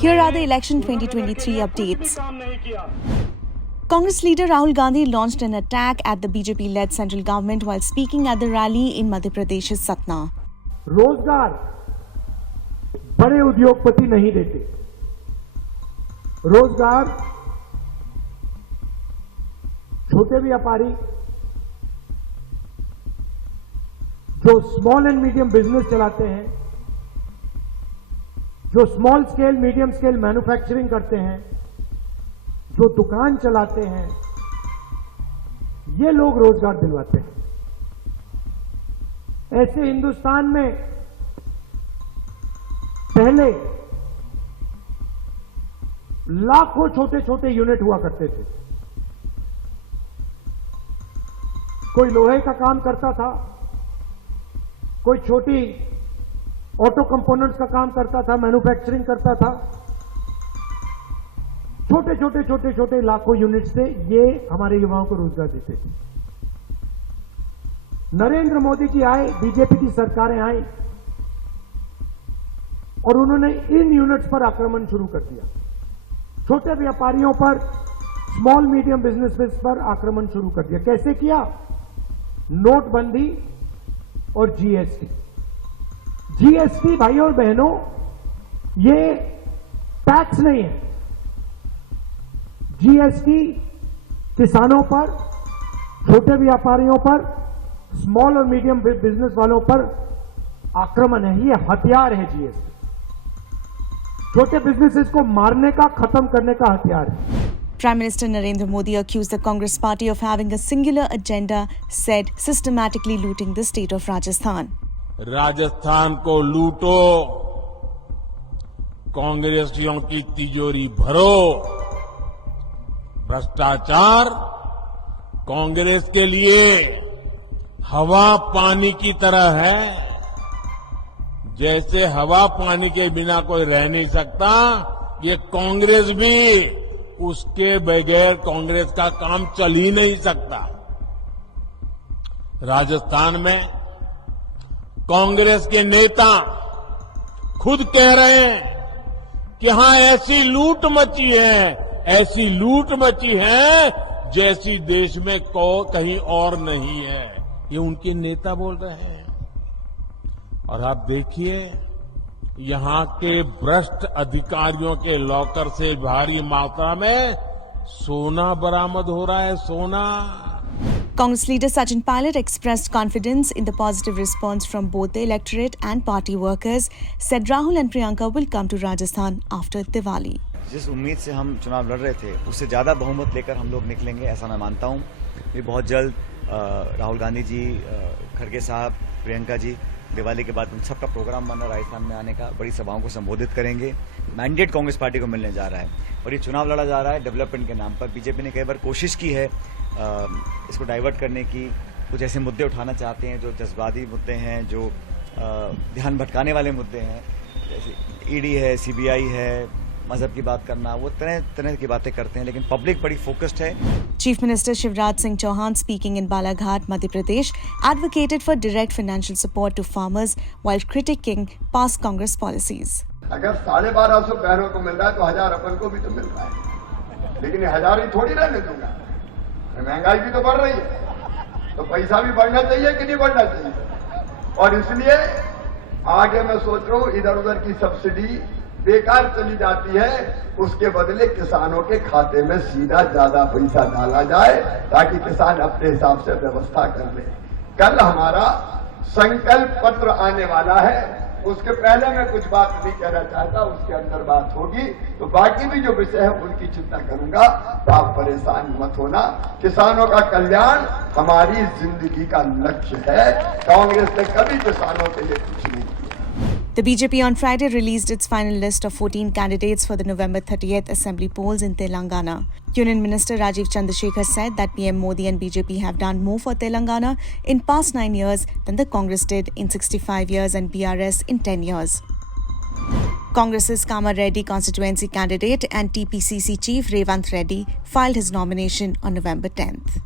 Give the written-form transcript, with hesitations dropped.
Here are the election 2023 updates. Congress leader Rahul Gandhi launched an attack at the BJP-led central government while speaking at the rally in Madhya Pradesh's Satna. रोजगार बड़े उद्योगपति नहीं देते, रोजगार छोटे व्यापारी जो स्मॉल एंड मीडियम बिजनेस चलाते हैं, जो small scale medium scale manufacturing करते हैं, जो दुकान चलाते हैं, ये लोग रोजगार दिलवाते हैं। ऐसे हिंदुस्तान में पहले लाखों छोटे छोटे यूनिट हुआ करते थे। कोई लोहे का काम करता था, कोई छोटी ऑटो कंपोनेंट्स का काम करता था, मैन्युफैक्चरिंग करता था। छोटे छोटे छोटे छोटे लाखों यूनिट्स थे, ये हमारे युवाओं को रोजगार देते थे। नरेंद्र मोदी जी आए, बीजेपी की सरकारें आई और उन्होंने इन यूनिट्स पर आक्रमण शुरू कर दिया। छोटे व्यापारियों पर, स्मॉल मीडियम बिजनेसेस पर आक्रमण शुरू कर दिया। कैसे किया? नोटबंदी और जीएसटी। जीएसटी भाई और बहनों, ये टैक्स नहीं है। जीएसटी किसानों पर, छोटे व्यापारियों पर, स्मॉल और मीडियम बिजनेस वालों पर आक्रमण है। ये हथियार है जीएसटी। छोटे बिजनेसेस को मारने का, खत्म करने का हथियार है। Prime Minister Narendra Modi accused the Congress party of having a singular agenda, said systematically looting the state of Rajasthan. Rajasthan को लूटो, कांग्रेसियों की तिजोरी भरो। भ्रष्टाचार कांग्रेस के लिए हवा पानी की तरह है। जैसे हवा पानी के बिना कोई रह नहीं सकता, ये कांग्रेस भी उसके बगैर कांग्रेस का काम चल ही नहीं सकता। राजस्थान में कांग्रेस के नेता खुद कह रहे हैं कि हां ऐसी लूट मची है, ऐसी लूट मची है जैसी देश में कहीं और नहीं है। ये उनके नेता बोल रहे हैं। और आप देखिए, यहां के भ्रष्ट अधिकारियों के लॉकर से भारी मात्रा में सोना बरामद हो रहा है। सोना। Congress leader Sachin Pilot expressed confidence in the positive response from both the electorate and party workers, said Rahul and Priyanka will come to Rajasthan after Diwali. जिस उम्मीद से हम चुनाव लड़ रहे थे, उससे ज्यादा बहुमत लेकर हम लोग निकलेंगे, ऐसा मैं मानता हूं। ये बहुत जल्द राहुल गांधी जी, खड़गे साहब, प्रियंका जी दिवाली के बाद उन सबका प्रोग्राम बना राजस्थान में आने का, बड़ी सभाओं को संबोधित करेंगे। मैंडेट कांग्रेस पार्टी को मिलने जा रहा है और ये चुनाव लड़ा जा रहा है डेवलपमेंट के नाम पर। बीजेपी ने कई बार कोशिश की है इसको डाइवर्ट करने की, कुछ ऐसे मुद्दे उठाना चाहते हैं जो जज्बाती मुद्दे हैं, जो ध्यान भटकाने वाले मुद्दे हैं, जैसे ईडी है, सीबीआई है, मजहब की बात करना, वो तरह तरह की बातें करते हैं, लेकिन पब्लिक बड़ी फोकस्ड है। Chief Minister Shivraj Singh Chauhan, speaking in Balaghat, Madhya Pradesh, advocated for direct financial support to farmers while critiquing past Congress policies. अगर 1250 पैरों को मिल रहा है तो 1000 अपन को भी तो मिल रहा है, लेकिन ये 1000 ही थोड़ी रहने दूंगा। महंगाई भी तो बढ़ रही है, तो पैसा भी बढ़ना चाहिए कि नहीं बढ़ना चाहिए। और इसलिए आगे मैं सोच रहा हूं, इधर उधर की सब्सिडी बेकार चली जाती है, उसके बदले किसानों के खाते में सीधा ज्यादा पैसा डाला जाए ताकि किसान अपने हिसाब से व्यवस्था कर ले। कल हमारा संकल्प पत्र आने वाला है, उसके पहले मैं कुछ बात नहीं कहना चाहता, उसके अंदर बात होगी, तो बाकी भी जो विषय है उनकी चिंता करूंगा। तो आप परेशान मत होना, किसानों का कल्याण हमारी जिंदगी का लक्ष्य है। कांग्रेस ने कभी किसानों के लिए कुछ नहीं किया। The BJP on Friday released its final list of 14 candidates for the November 30th assembly polls in Telangana. Union Minister Rajiv Chandrasekhar said that PM Modi and BJP have done more for Telangana in past 9 years than the Congress did in 65 years and BRS in 10 years. Congress's Kama Reddy constituency candidate and TPCC chief Revant Reddy filed his nomination on November 10th.